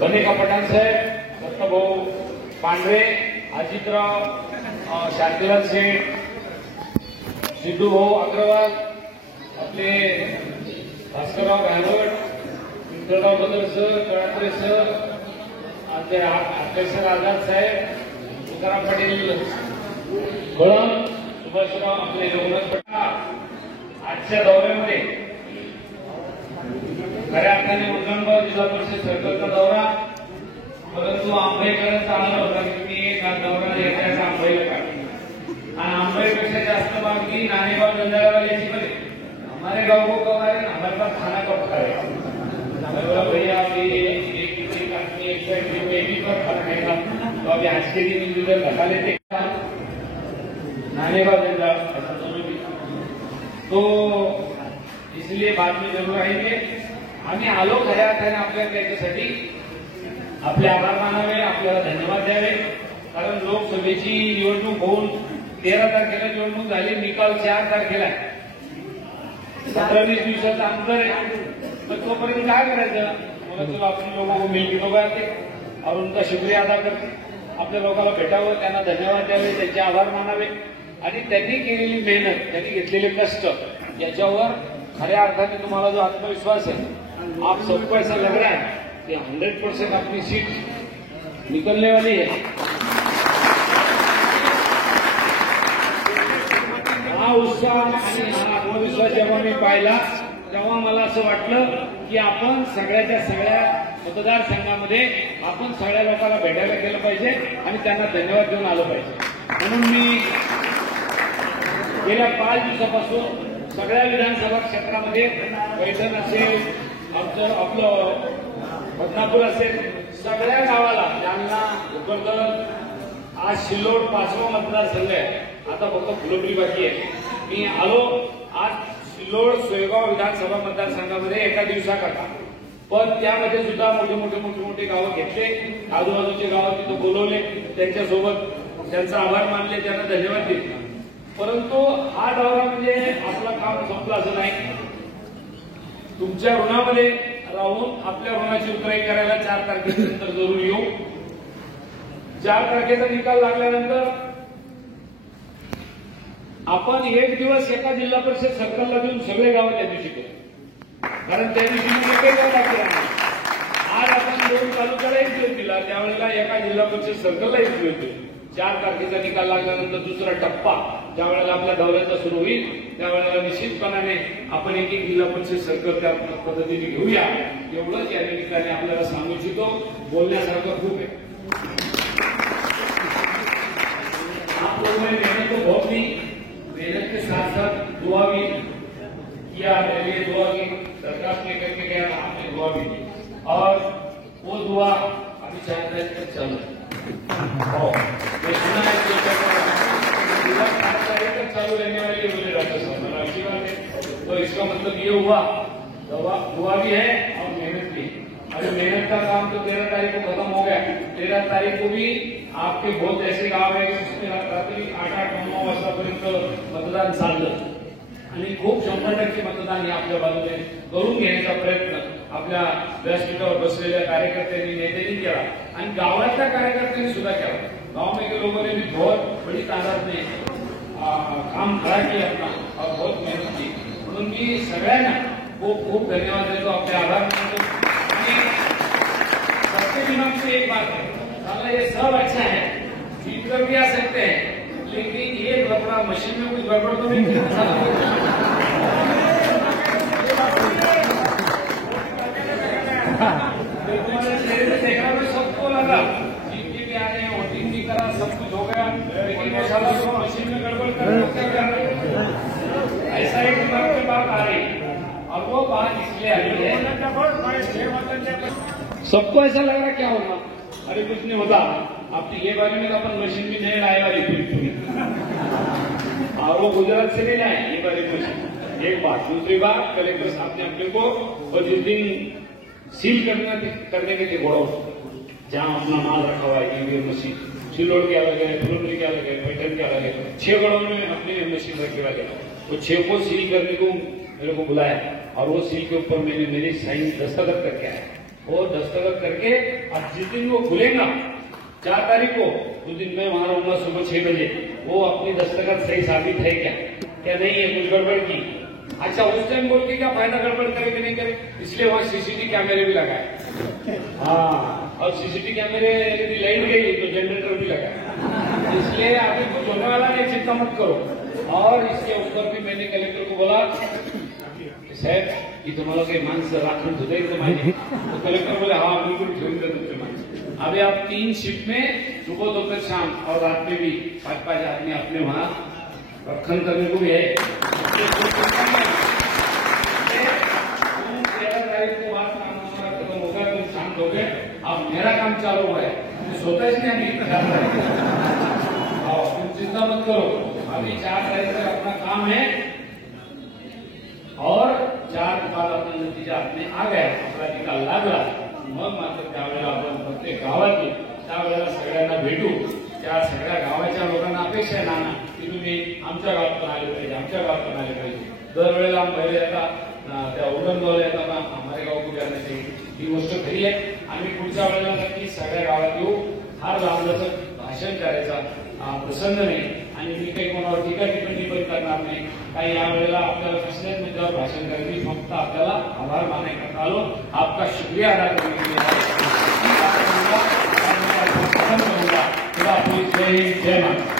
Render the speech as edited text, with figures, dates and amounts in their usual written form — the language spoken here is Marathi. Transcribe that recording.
बनेका पठाण साहेब, दत्तभाऊ पांढरे, अजितराव शांतीलाल शेठ, सिद्धूभाऊ अग्रवाल, आपले भास्करराव गायवट, विठ्ठलराव बदल सर, कळात्रे सर, आपले सर आझाद साहेब, तुकाराम पाटील बळम, सुभाषराव आपले रघुनाथ पठाण. आजच्या दौऱ्यामध्ये खऱ्या अर्थाने उल्लंघन जिल्हा परिषद सर्कलचा दौरा, परंतु आंबेकरांचा आला होता की मी एक दौरा येण्याचा आंबेला काढला आणि आंबेपेक्षा जास्त मागणी नाणेगाव जंजाळावाल्याची बने. हमारे गांव को कब आए, हमारे पास खाना कब खाएगा भैया, एक फैक्ट्री में भी पर खा खाएगा, तो अभी आज के दिन इधर लगा लेते नाणेगाव जंजाळ ऐसा दोनों भी. तो इसलिए बाद में जरूर आएंगे. आम्ही आलो खऱ्या अर्थाने आपल्याला त्याच्यासाठी आपले आभार मानावे, आपल्याला धन्यवाद द्यावे. कारण लोकसभेची निवडणूक होऊन 13 तारखेला निवडणूक झाली, निकाल 4 तारखेला आहे. 17-20 दिवसाचं अंतर आहे. मग तोपर्यंत काय करायचं? मला चलो आपण लोक मिळके लोक आते और उनका शुक्रिया अदा करते. आपल्या लोकांना भेटावं, त्यांना धन्यवाद द्यावे, त्यांचे आभार मानावे आणि त्यांनी केलेली मेहनत, त्यांनी घेतलेले कष्ट याच्यावर खऱ्या अर्थाने तुम्हाला जो आत्मविश्वास है, आप सबको ऐसा लग रहा है कि 100% अपनी सीट निकलने वाली है. हा उत्साह आणि हा आत्मविश्वास जेव्हा मी पाहिला तेव्हा मला असं वाटलं की आपण सगळ्याच्या सगळ्या मतदारसंघामध्ये आपण सगळ्या लोकांना भेटायला गेलं पाहिजे आणि त्यांना धन्यवाद देऊन आलं पाहिजे. म्हणून मी गेल्या 5 दिवसापासून सगळ्या विधानसभा क्षेत्रामध्ये पैठण असेल, आपलं बदनापूर असेल, सगळ्या गावाला, जालना, भोकरदन, आज सिल्लोड 5वा मतदारसंघ आहे. आता फक्त फुलंब्री बाकी आहे. मी आलो आज सिल्लोड सोयगाव विधानसभा मतदारसंघामध्ये एका दिवसाकरता, पण त्यामध्ये सुद्धा मोठे गावं घेतले, आजूबाजूचे गावं तिथं बोलवले, त्यांच्यासोबत त्यांचा आभार मानले, त्यांना धन्यवाद दिले. परंतु हा दौरा म्हणजे आपलं काम संपलं असं नाही. तुमच्या ऋणामध्ये राहून आपल्या ऋणाची उतराई करायला 4 तारखेनंतर जरूर येऊ. 4 तारखेचा निकाल लागल्यानंतर आपण एक दिवस एका जिल्हा परिषद सर्कलला देऊन सगळे गावं त्या दिवशी करू. कारण त्या दिवशी एकही गाव बाकी राहणार. आज आपण 2 तालुक्याला एक दिवस दिला, त्यावेळेला एका जिल्हा परिषद सर्कलला एक दिवस दिला. 4 तारखेचा निकाल लागल्यानंतर दुसरा टप्पा ज्या वेळेला आपल्या दौऱ्याचा सुरू होईल त्यावेळेला निश्चितपणाने आपण एक जिल्हा परिषद सर्कल त्या पद्धतीने घेऊया. एवढंच या निमित्ताने आपल्याला सांगू इच्छितो. बोलण्यासारखं खूप आहे. आप लोगों ने मेहनत तो बहुत की, मेहनत के साथ साथ दुआ भी किया, मेरे लिए दुआ की, सरकार ने करके गया, आपने दुआ भी की और वो दुआ अभी 4 तारीख तक चल रही है. सुना है चालू रहने वाली मुझे डॉक्टर साहब ने अच्छी बात है. तो इसका मतलब ये हुआ दुआ भी है और मेहनत भी. अभी मेहनत का काम तो 13 तारीख को खत्म हो गया. 13 तारीख को भी आपके बहुत ऐसे गाव आहे की उसने रात्री 8-9 वाजतापर्यंत मतदान चाललं आणि खूप 100% मतदान हे आपल्या बाजूने करून घेण्याचा प्रयत्न आपल्या व्यासपीठावर बसलेल्या कार्यकर्त्यांनी, नेत्यांनी केला आणि गावातल्या कार्यकर्त्यांनी सुद्धा केला. गांव में के लोगों ने भी बहुत बड़ी तादाद में काम खड़ा किया अपना और बहुत मेहनत की. म्हणून मी सगळ्यांना खूप खूप धन्यवाद देतो, आपले आभार मानतो. सबके दिमाग से एक बात है, साला ये सब अच्छा है, जीत कर भी आ सकते हैं, लेकिन ये लफड़ा मशीन में कुछ गड़बड़ तो नहीं देखना भी सबको लगा जीत के भी आ रहे हैं, वोटिंग भी करा, सब कुछ हो गया, लेकिन वो साला तो मशीन में गड़बड़ कर ऐसा एक दिमाग की बात आ रही. और वो बात इसलिए आ रही है, सबको ऐसा लग रहा क्या होगा, अरे कुछ नहीं होता. अब ये बारे में अपन मशीन भी नहीं लाए वाली पूरी और वो गुजरात से नहीं लाए ये बारे मशीन. एक बात. दूसरी बात, कलेक्टर साहब ने अपने को और जिस दिन सील करने के थे गोडाउन जहां अपना माल रखा हुआ है ईवीएम मशीन, सिल्लोड के अलग है, फुलंब्री के अलग है, पैठन के अलग है, 6 गोडाउन में अपनी मशीन रखे हुए. वो 6 को सील करने को मेरे को बुलाया और वो सील के ऊपर मैंने मेरी साइन दस्तखत करके आया. वो दस्तखत करके अब जिस दिन वो खुलेगा 4 तारीख को, उस दिन मैं वहां रहूंगा सुबह 6 बजे। वो अपनी दस्तखत सही साबित है क्या नहीं है, कुछ गड़बड़ की। अच्छा, उस टाइम बोल के क्या फायदा, गड़बड़ करे कि नहीं करे, इसलिए वहां सीसीटीवी कैमरे भी लगाए। हाँ, और सीसीटीवी कैमरे यदि लाइन गई तो जनरेटर भी लगाए, इसलिए अभी कुछ होने वाला नहीं, चिंता मत करो। और इसके ऊपर भी मैंने कलेक्टर को बोला, साहेब की तुम्हाला काही माणसं राखून होते तो कलेक्टर बोले हाँ बिल्कुल ठेवून दे तुमचे माणसं। अभी आप 3 शिफ्ट में सुबह दोपहर शाम और रात में भी 5-5 आदमी अपने वहां रखन करने को भी है। 13 तारीख को बाद काम हमारा खत्म होगा, तुम शांत हो गए। अब मेरा काम चालू हुआ है, सोचा ही नहीं तुम चिंता मत करो। अभी 4 तारीख तक अपना काम है और 4 के बाद अपना नतीजा अपने आ गया, आपला निकाल लागला, मग मात्र त्यावेळेला आपण प्रत्येक गावातून त्यावेळेला सगळ्यांना भेटू। त्या सगळ्या गावाच्या लोकांना अपेक्षा आहे नाना की तुम्ही आमच्या गावात पण आले पाहिजे, आमच्या गावात पण आले पाहिजे। दरवेळेला पहिले आता त्या उडणगावला येतात हमारे गाव को करणे चाहिए, ही गोष्ट खरी आहे। आम्ही पुढच्या वेळेला नक्की सगळ्या गावात येऊ। फार लांबलचक भाषण करायचा प्रसंग नाही आणि मी काही कोणावर टीका टिप्पणी पण करणार नाही। काही यावेळेला आपल्याला कसल्याच मुद्द्यावर भाषण करायची, फक्त आपल्याला आभार मानण्यात आलो, आपका शुक्रिया अदा करने के लिए। जय हिंद, जय भारत।